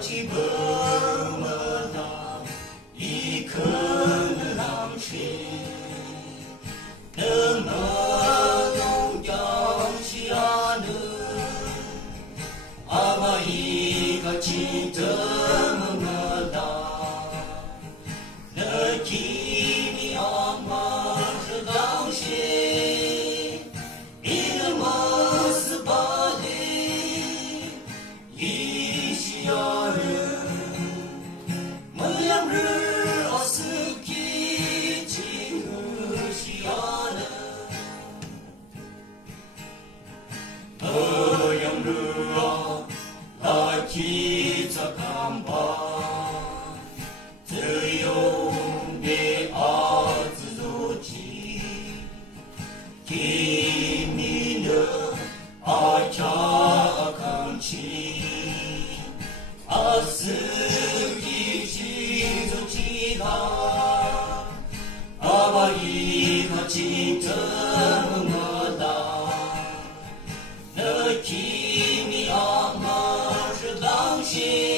基本么那一颗的浪水，那么东江西啊呢，阿妈一个记得么么那，那kimi阿妈是当时，一个么是巴黎，一西亚人。Mıyamrı asıp geçin ışıyanı Mıyamrı laki takampa Tıyong de azızoci Kimini aça akanchi Asıki 지도지가 아바이가 진정하다 너 kimi 아마是当心